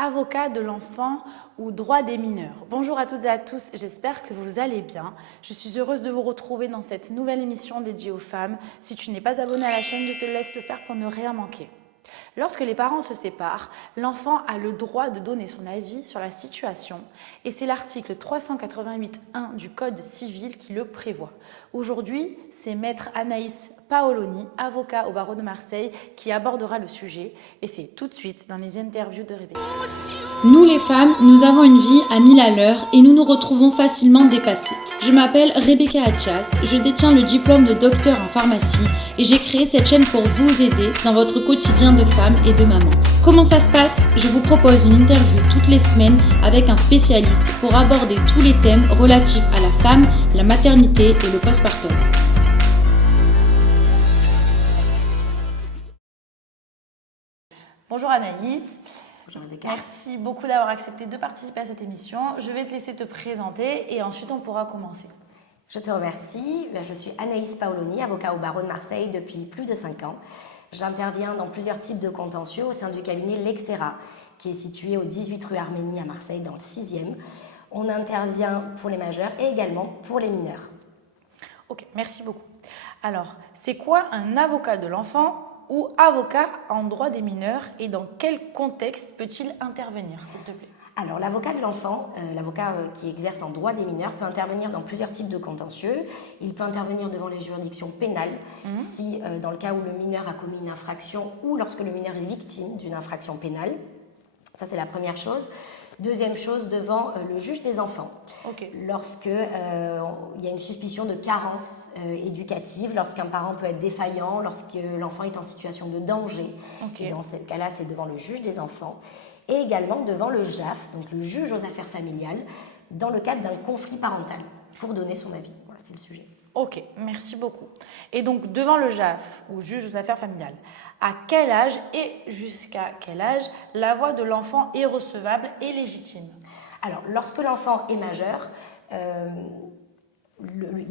avocat de l'enfant ou droit des mineurs. Bonjour à toutes et à tous, j'espère que vous allez bien. Je suis heureuse de vous retrouver dans cette nouvelle émission dédiée aux femmes. Si tu n'es pas abonné à la chaîne, je te laisse le faire pour ne rien manquer. Lorsque les parents se séparent, l'enfant a le droit de donner son avis sur la situation et c'est l'article 388.1 du Code civil qui le prévoit. Aujourd'hui, c'est maître Anaïs Paoloni, avocat au barreau de Marseille, qui abordera le sujet et c'est tout de suite dans les interviews de Rebecca. Nous les femmes, nous avons une vie à 1000 à l'heure et nous nous retrouvons facilement dépassées. Je m'appelle Rebecca Attias, je détiens le diplôme de docteur en pharmacie et j'ai créé cette chaîne pour vous aider dans votre quotidien de femme et de maman. Comment ça se passe? Je vous propose une interview toutes les semaines avec un spécialiste pour aborder tous les thèmes relatifs à la femme, la maternité et le postpartum. Bonjour Anaïs. Bonjour Rebecca. Merci beaucoup d'avoir accepté de participer à cette émission. Je vais te laisser te présenter et ensuite on pourra commencer. Je te remercie. Je suis Anaïs Paoloni, avocat au barreau de Marseille depuis plus de 5 ans. J'interviens dans plusieurs types de contentieux au sein du cabinet Lexera, qui est situé au 18 rue Arménie à Marseille dans le 6e. On intervient pour les majeurs et également pour les mineurs. Ok, merci beaucoup. Alors, c'est quoi un avocat de l'enfant ou avocat en droit des mineurs et dans quel contexte peut-il intervenir, s'il te plaît? Alors, l'avocat de l'enfant, l'avocat qui exerce en droit des mineurs, peut intervenir dans plusieurs types de contentieux. Il peut intervenir devant les juridictions pénales si, dans le cas où le mineur a commis une infraction ou lorsque le mineur est victime d'une infraction pénale. Ça, c'est la première chose. Deuxième chose, devant le juge des enfants. Okay. Lorsque il y a une suspicion de carence éducative, lorsqu'un parent peut être défaillant, lorsque l'enfant est en situation de danger. Okay. Et dans ce cas-là, c'est devant le juge des enfants. Et également devant le JAF, donc le juge aux affaires familiales, dans le cadre d'un conflit parental, pour donner son avis. Voilà, c'est le sujet. Ok, merci beaucoup. Et donc, devant le JAF, ou juge aux affaires familiales, à quel âge et jusqu'à quel âge la voix de l'enfant est recevable et légitime? Alors, lorsque l'enfant est majeur,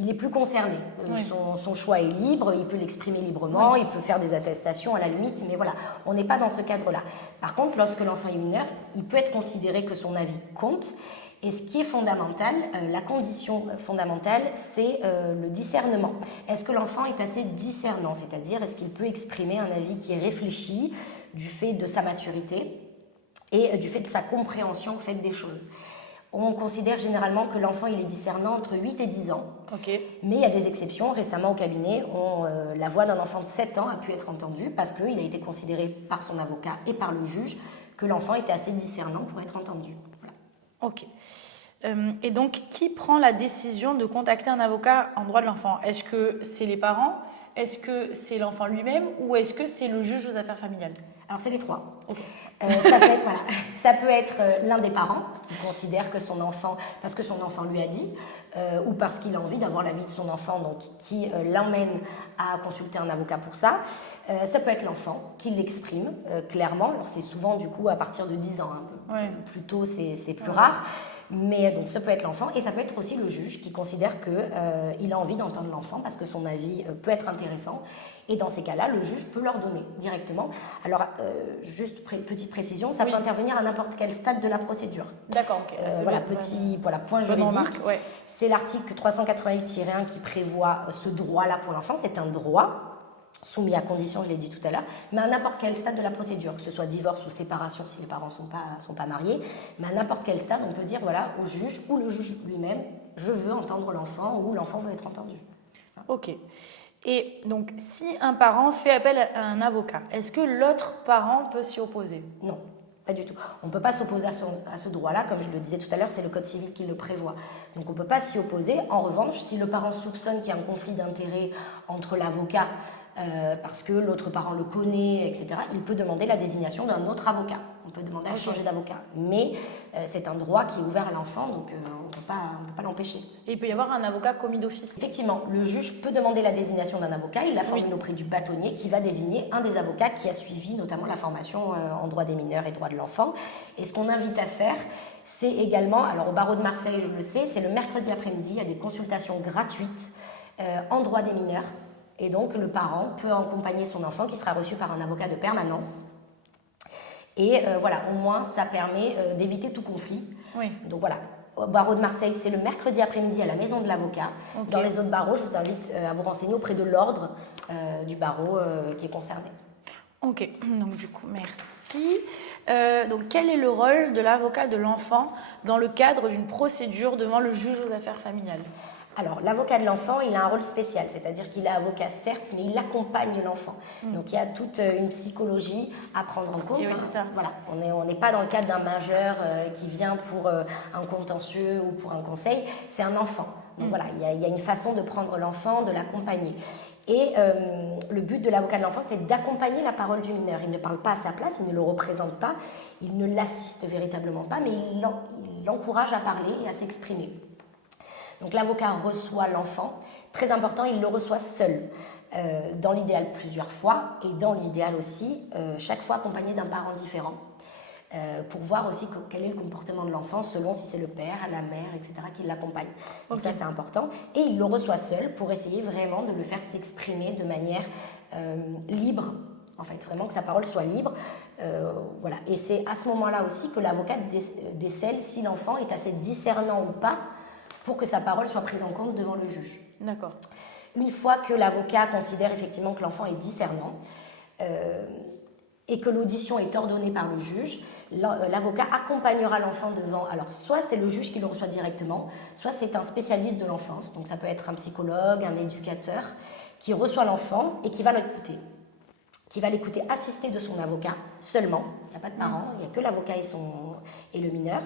il est plus concerné. Oui. Son choix est libre, il peut l'exprimer librement, Oui. il peut faire des attestations à la limite, mais voilà, on n'est pas dans ce cadre-là. Par contre, lorsque l'enfant est mineur, il peut être considéré que son avis compte. Et ce qui est fondamental, la condition fondamentale, c'est le discernement. Est-ce que l'enfant est assez discernant? C'est-à-dire, est-ce qu'il peut exprimer un avis qui est réfléchi du fait de sa maturité et du fait de sa compréhension au fait des choses? On considère généralement que l'enfant il est discernant entre 8 et 10 ans. Okay. Mais il y a des exceptions. Récemment au cabinet, la voix d'un enfant de 7 ans a pu être entendue parce qu'il a été considéré par son avocat et par le juge que l'enfant était assez discernant pour être entendu. Voilà. Ok. Et donc, qui prend la décision de contacter un avocat en droit de l'enfant? Est-ce que c'est les parents? Est-ce que c'est l'enfant lui-même? Ou est-ce que c'est le juge aux affaires familiales? Alors, c'est les trois. Okay. Ça peut être l'un des parents qui considère que son enfant, parce que son enfant lui a dit, ou parce qu'il a envie d'avoir l'avis de son enfant, donc qui l'emmène à consulter un avocat pour ça. Ça peut être l'enfant qui l'exprime clairement. Alors, c'est souvent du coup à partir de 10 ans. Ouais. Plus tôt, c'est plus rare. Mais donc ça peut être l'enfant et ça peut être aussi le juge qui considère qu'il a envie d'entendre l'enfant parce que son avis peut être intéressant. Et dans ces cas-là, le juge peut leur donner directement. Alors, juste petite précision, ça peut intervenir à n'importe quel stade de la procédure. D'accord, ok. Point juridique. Ouais. C'est l'article 388-1 qui prévoit ce droit-là pour l'enfant. C'est un droit soumis à condition, je l'ai dit tout à l'heure, mais à n'importe quel stade de la procédure, que ce soit divorce ou séparation si les parents ne sont pas mariés, mais à n'importe quel stade, on peut dire voilà, au juge ou le juge lui-même, je veux entendre l'enfant ou l'enfant veut être entendu. Ok. Et donc, si un parent fait appel à un avocat, est-ce que l'autre parent peut s'y opposer? Non, pas du tout. On ne peut pas s'opposer à ce droit-là, comme je le disais tout à l'heure, c'est le Code civil qui le prévoit. Donc on ne peut pas s'y opposer. En revanche, si le parent soupçonne qu'il y a un conflit d'intérêts entre l'avocat, parce que l'autre parent le connaît, etc., il peut demander la désignation d'un autre avocat. On peut demander à changer d'avocat. Mais c'est un droit qui est ouvert à l'enfant, donc on ne peut pas l'empêcher. Et il peut y avoir un avocat commis d'office? Effectivement, le juge peut demander la désignation d'un avocat. Il la formule auprès du bâtonnier qui va désigner un des avocats qui a suivi notamment la formation en droit des mineurs et droit de l'enfant. Et ce qu'on invite à faire, c'est également, alors au barreau de Marseille, je le sais, c'est le mercredi après-midi, il y a des consultations gratuites en droit des mineurs. Et donc, le parent peut accompagner son enfant qui sera reçu par un avocat de permanence. Et voilà, au moins, ça permet d'éviter tout conflit. Oui. Donc voilà, au barreau de Marseille, c'est le mercredi après-midi à la maison de l'avocat. Ok. Dans les autres barreaux, je vous invite à vous renseigner auprès de l'ordre du barreau qui est concerné. Ok, donc du coup, merci. Donc, quel est le rôle de l'avocat de l'enfant dans le cadre d'une procédure devant le juge aux affaires familiales? Alors, l'avocat de l'enfant, il a un rôle spécial, c'est-à-dire qu'il est avocat, certes, mais il accompagne l'enfant. Donc, il y a toute une psychologie à prendre en compte. Et oui, c'est ça. Voilà, on n'est pas dans le cadre d'un majeur qui vient pour un contentieux ou pour un conseil, c'est un enfant. Donc, voilà, il y a une façon de prendre l'enfant, de l'accompagner. Et le but de l'avocat de l'enfant, c'est d'accompagner la parole du mineur. Il ne parle pas à sa place, il ne le représente pas, il ne l'assiste véritablement pas, mais il l'encourage à parler et à s'exprimer. Donc l'avocat reçoit l'enfant. Très important, il le reçoit seul. Dans l'idéal plusieurs fois et dans l'idéal aussi, chaque fois accompagné d'un parent différent. Pour voir aussi quel est le comportement de l'enfant selon si c'est le père, la mère, etc. qui l'accompagne. Donc ça c'est important. Et il le reçoit seul pour essayer vraiment de le faire s'exprimer de manière libre, en fait, vraiment que sa parole soit libre. Voilà. Et c'est à ce moment-là aussi que l'avocat décèle si l'enfant est assez discernant ou pas pour que sa parole soit prise en compte devant le juge. D'accord. Une fois que l'avocat considère effectivement que l'enfant est discernant et que l'audition est ordonnée par le juge, l'avocat accompagnera l'enfant devant. Alors, soit c'est le juge qui le reçoit directement, soit c'est un spécialiste de l'enfance. Donc, ça peut être un psychologue, un éducateur qui reçoit l'enfant et qui va l'écouter. Qui va l'écouter assisté de son avocat seulement. Il n'y a pas de parents, il n'y a que l'avocat et le mineur.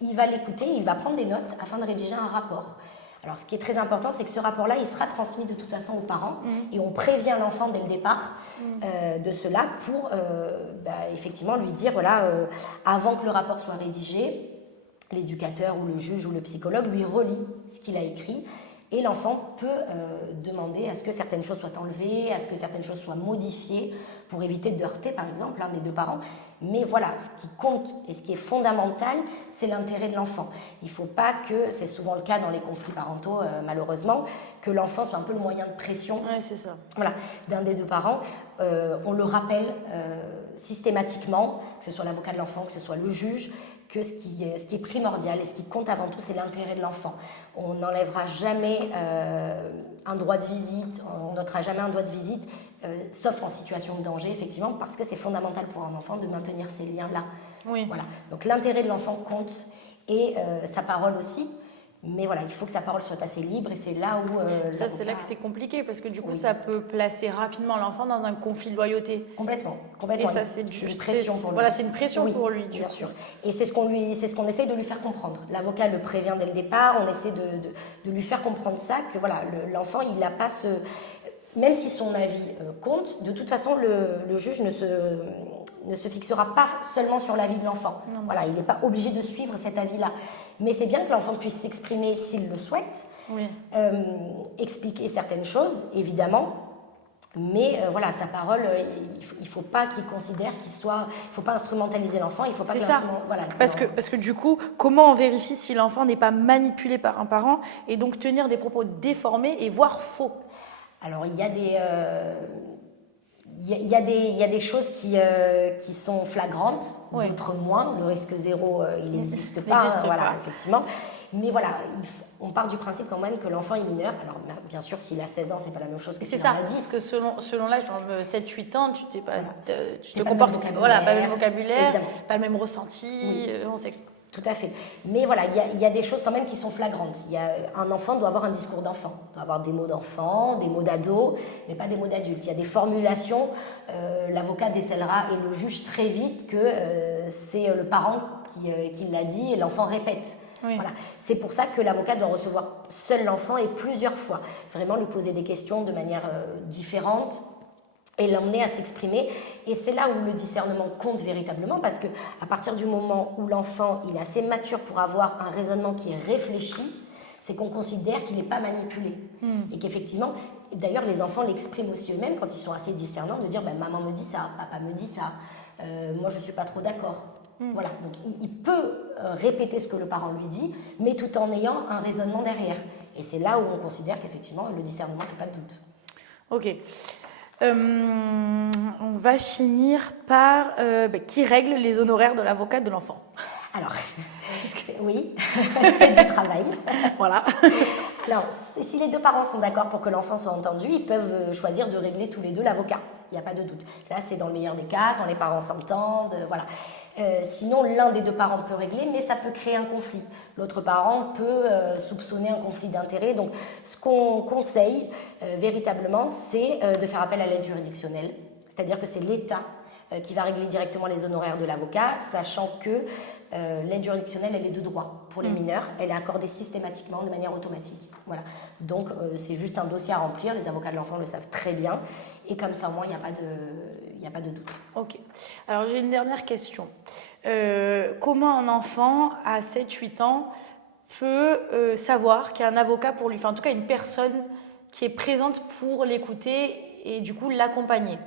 Il va l'écouter, il va prendre des notes afin de rédiger un rapport. Alors, ce qui est très important, c'est que ce rapport-là, il sera transmis de toute façon aux parents et on prévient l'enfant dès le départ de cela pour effectivement lui dire, voilà, avant que le rapport soit rédigé, l'éducateur ou le juge ou le psychologue lui relit ce qu'il a écrit et l'enfant peut demander à ce que certaines choses soient enlevées, à ce que certaines choses soient modifiées pour éviter de heurter, par exemple, l'un des deux parents. Mais voilà, ce qui compte et ce qui est fondamental, c'est l'intérêt de l'enfant. Il ne faut pas que, c'est souvent le cas dans les conflits parentaux, malheureusement, que l'enfant soit un peu le moyen de pression c'est ça. voilà, d'un des deux parents. On le rappelle systématiquement, que ce soit l'avocat de l'enfant, que ce soit le juge, que ce qui est primordial et ce qui compte avant tout, c'est l'intérêt de l'enfant. On n'enlèvera jamais un droit de visite, on n'ôtera jamais un droit de visite, sauf en situation de danger, effectivement, parce que c'est fondamental pour un enfant de maintenir ces liens-là. Oui. Voilà. Donc l'intérêt de l'enfant compte et sa parole aussi. Mais voilà, il faut que sa parole soit assez libre et c'est là où... Ça, c'est là que c'est compliqué parce que du coup, Oui. ça peut placer rapidement l'enfant dans un conflit de loyauté. Complètement. Et ça, c'est une pression pour lui. Voilà, c'est une pression Oui, pour lui. Bien sûr. Et c'est ce qu'on essaie de lui faire comprendre. L'avocat le prévient dès le départ, on essaie de lui faire comprendre ça, que voilà, l'enfant, il n'a pas ce... Même si son avis compte, de toute façon, le juge ne se fixera pas seulement sur l'avis de l'enfant. Voilà, il n'est pas obligé de suivre cet avis-là. Mais c'est bien que l'enfant puisse s'exprimer s'il le souhaite, expliquer certaines choses, évidemment. Mais voilà, sa parole, il ne faut pas qu'il considère qu'il soit... Il ne faut pas instrumentaliser l'enfant, il ne faut pas C'est que ça. l'enfant... Voilà, Parce que du coup, comment on vérifie si l'enfant n'est pas manipulé par un parent et donc tenir des propos déformés et voire faux? Alors, il y a des choses qui sont flagrantes, d'autres moins. Le risque zéro, il n'existe pas, voilà, effectivement. Mais voilà, on part du principe quand même que l'enfant est mineur. Alors, bien sûr, s'il a 16 ans, c'est pas la même chose que s'il en a 10. Parce que selon l'âge, dans 7-8 ans, tu te pas comportes... le même Voilà, pas le même vocabulaire, évidemment. pas le même ressenti, on s'exprime. Tout à fait. Mais voilà, il y a des choses quand même qui sont flagrantes. Un enfant doit avoir un discours d'enfant, doit avoir des mots d'enfant, des mots d'ado, mais pas des mots d'adulte. Il y a des formulations, l'avocat décèlera et le juge très vite que c'est le parent qui l'a dit et l'enfant répète. Oui. Voilà. C'est pour ça que l'avocat doit recevoir seul l'enfant et plusieurs fois. Vraiment lui poser des questions de manière différente et l'emmener à s'exprimer. Et c'est là où le discernement compte véritablement, parce qu'à partir du moment où l'enfant il est assez mature pour avoir un raisonnement qui est réfléchi, c'est qu'on considère qu'il n'est pas manipulé. Et qu'effectivement, d'ailleurs les enfants l'expriment aussi eux-mêmes quand ils sont assez discernants, de dire maman me dit ça, papa me dit ça, moi je ne suis pas trop d'accord. Voilà, donc il peut répéter ce que le parent lui dit, mais tout en ayant un raisonnement derrière. Et c'est là où on considère qu'effectivement le discernement ne fait pas de doute. Ok. On va finir par qui règle les honoraires de l'avocat de l'enfant. Alors, oui, c'est du travail. Voilà. Alors, si les deux parents sont d'accord pour que l'enfant soit entendu, ils peuvent choisir de régler tous les deux l'avocat. Il n'y a pas de doute. Là, c'est dans le meilleur des cas, quand les parents s'entendent, voilà. Sinon, l'un des deux parents peut régler, mais ça peut créer un conflit. L'autre parent peut soupçonner un conflit d'intérêts. Donc, ce qu'on conseille véritablement, c'est de faire appel à l'aide juridictionnelle. C'est-à-dire que c'est l'État qui va régler directement les honoraires de l'avocat, sachant que l'aide juridictionnelle, elle est de droit pour les mineurs. Elle est accordée systématiquement, de manière automatique. Voilà. Donc, c'est juste un dossier à remplir. Les avocats de l'enfant le savent très bien. Et comme ça, au moins, il n'y a pas de doute. Ok. Alors, j'ai une dernière question. Comment un enfant à 7-8 ans peut savoir qu'il y a un avocat pour lui, enfin, en tout cas, une personne qui est présente pour l'écouter et du coup l'accompagner?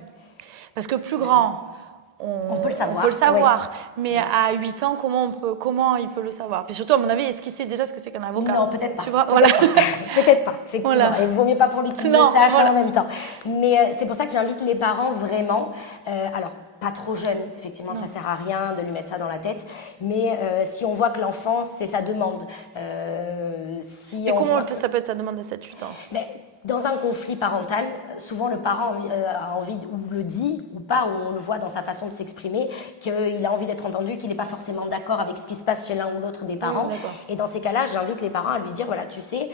Parce que plus grand, on peut le savoir. Oui. Mais à 8 ans, comment il peut le savoir? Puis surtout, à mon avis, est-ce qu'il sait déjà ce que c'est qu'un avocat? Non, peut-être pas. Tu vois, voilà. Peut-être pas, effectivement. Voilà. Il ne vaut mieux pas pour lui qu'il le sache en même temps. Mais c'est pour ça que j'invite les parents vraiment. Alors, pas trop jeune, effectivement, ça ne sert à rien de lui mettre ça dans la tête. Mais si on voit que l'enfant, c'est sa demande. Et comment ça peut être sa demande à 7-8 ans? Mais, dans un conflit parental, souvent le parent a envie, ou le dit ou pas, ou on le voit dans sa façon de s'exprimer, qu'il a envie d'être entendu, qu'il n'est pas forcément d'accord avec ce qui se passe chez l'un ou l'autre des parents. Et dans ces cas-là, j'invite les parents à lui dire, voilà, tu sais,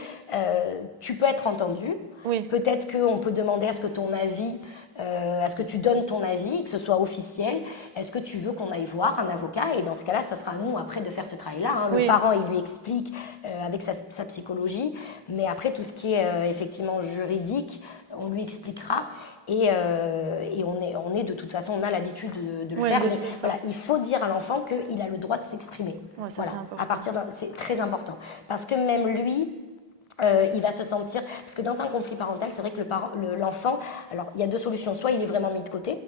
tu peux être entendu. Oui. Peut-être qu'on peut demander à ce que ton avis... à ce que tu donnes ton avis, que ce soit officiel. Est-ce que tu veux qu'on aille voir un avocat? Et dans ce cas-là, ça sera à nous après de faire ce travail-là. Le parent, il lui explique avec sa psychologie, mais après tout ce qui est effectivement juridique, on lui expliquera. Et on est de toute façon, on a l'habitude de le faire. Mais voilà, il faut dire à l'enfant qu'il a le droit de s'exprimer. Ouais, voilà, c'est très important. Parce que même lui... il va se sentir... Parce que dans un conflit parental, c'est vrai que l'enfant... Alors, il y a deux solutions. Soit il est vraiment mis de côté,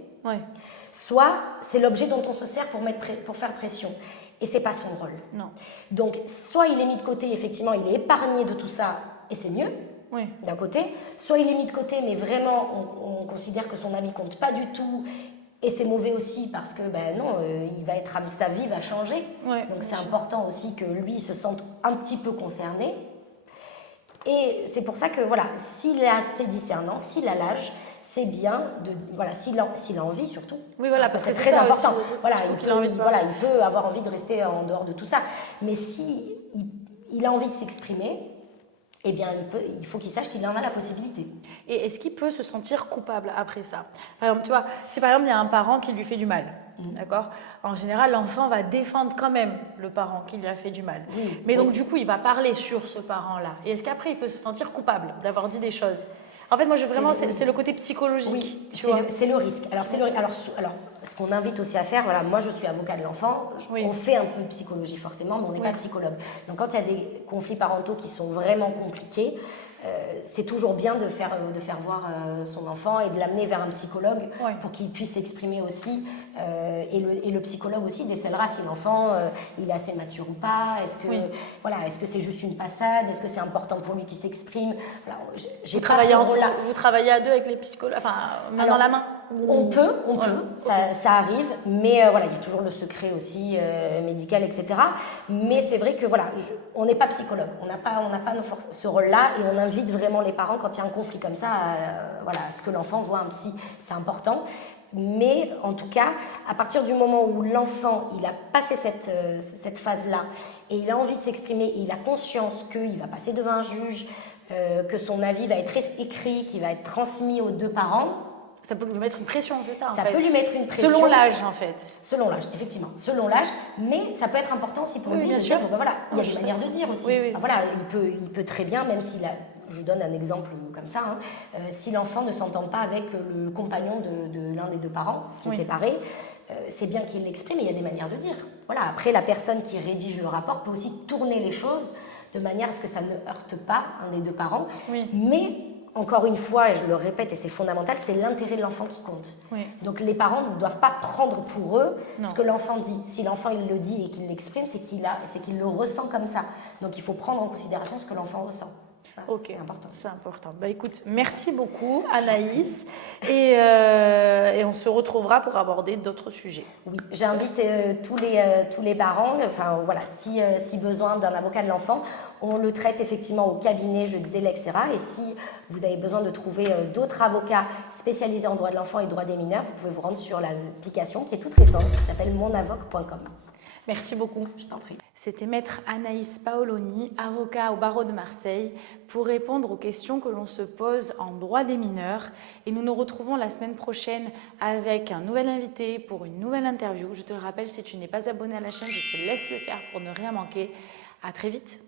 soit c'est l'objet dont on se sert pour faire pression. Et c'est pas son rôle. Non. Donc, soit il est mis de côté, effectivement, il est épargné de tout ça, et c'est mieux, d'un côté. Soit il est mis de côté, mais vraiment, on considère que son avis compte pas du tout, et c'est mauvais aussi parce que, sa vie va changer. Donc, c'est important aussi que lui se sente un petit peu concerné. Et c'est pour ça que, voilà, s'il est assez discernant, s'il a l'âge, c'est bien de... Voilà, s'il a envie surtout. Oui, voilà, parce que c'est très important. Voilà, il peut avoir envie de rester en dehors de tout ça. Mais si il a envie de s'exprimer, eh bien, il faut qu'il sache qu'il en a la possibilité. Et est-ce qu'il peut se sentir coupable après ça? Par exemple, tu vois, si par exemple, il y a un parent qui lui fait du mal, d'accord? En général, l'enfant va défendre quand même le parent qui lui a fait du mal. Oui, mais donc, du coup, il va parler sur ce parent-là. Et est-ce qu'après, il peut se sentir coupable d'avoir dit des choses? En fait, moi, c'est le côté psychologique. Oui, c'est le risque. Alors, ce qu'on invite aussi à faire, voilà, moi, je suis avocat de l'enfant, on fait un peu de psychologie forcément, mais on n'est pas psychologue. Donc, quand il y a des conflits parentaux qui sont vraiment compliqués, c'est toujours bien de faire voir son enfant et de l'amener vers un psychologue pour qu'il puisse s'exprimer aussi. Et le psychologue aussi décèlera si l'enfant il est assez mature ou pas. Est-ce que c'est juste une passade? Est-ce que c'est important pour lui qu'il s'exprime? Vous travaillez à deux avec les psychologues, enfin main dans la main? On peut, ça arrive, mais il y a toujours le secret aussi médical, etc. Mais c'est vrai que on n'est pas psychologue, on n'a pas ce rôle-là, et on invite vraiment les parents quand il y a un conflit comme ça, à ce que l'enfant voit un psy, c'est important. Mais en tout cas, à partir du moment où l'enfant il a passé cette phase-là et il a envie de s'exprimer, et il a conscience qu'il va passer devant un juge, que son avis va être écrit, qu'il va être transmis aux deux parents. Ça peut lui mettre une pression, c'est ça? Ça peut lui mettre une pression. Selon l'âge, en fait. Selon l'âge, effectivement. Selon l'âge, mais ça peut être important aussi pour lui. Bien sûr. Donc, il y a des manières de dire aussi. Il peut très bien, même s'il a... Je donne un exemple comme ça. Si l'enfant ne s'entend pas avec le compagnon de l'un des deux parents, qui est séparé, c'est bien qu'il l'exprime, et il y a des manières de dire. Voilà. Après, la personne qui rédige le rapport peut aussi tourner les choses de manière à ce que ça ne heurte pas un des deux parents. Mais... Encore une fois, et je le répète, et c'est fondamental, c'est l'intérêt de l'enfant qui compte. Donc les parents ne doivent pas prendre pour eux ce que l'enfant dit. Si l'enfant il le dit et qu'il l'exprime, c'est qu'il le ressent comme ça. Donc il faut prendre en considération ce que l'enfant ressent. Voilà, Ok, c'est important. C'est important. Bah, écoute, merci beaucoup Anaïs et on se retrouvera pour aborder d'autres sujets. Oui, j'invite tous les parents, enfin voilà, si besoin d'un avocat de l'enfant, on le traite effectivement au cabinet, je disais l'Excera, et si vous avez besoin de trouver d'autres avocats spécialisés en droit de l'enfant et droit des mineurs, vous pouvez vous rendre sur l'application qui est toute récente, qui s'appelle monavoc.com. Merci beaucoup. Je t'en prie. C'était maître Anaïs Paoloni, avocat au barreau de Marseille, pour répondre aux questions que l'on se pose en droit des mineurs. Et nous nous retrouvons la semaine prochaine avec un nouvel invité pour une nouvelle interview. Je te le rappelle, si tu n'es pas abonné à la chaîne, je te laisse le faire pour ne rien manquer. À très vite.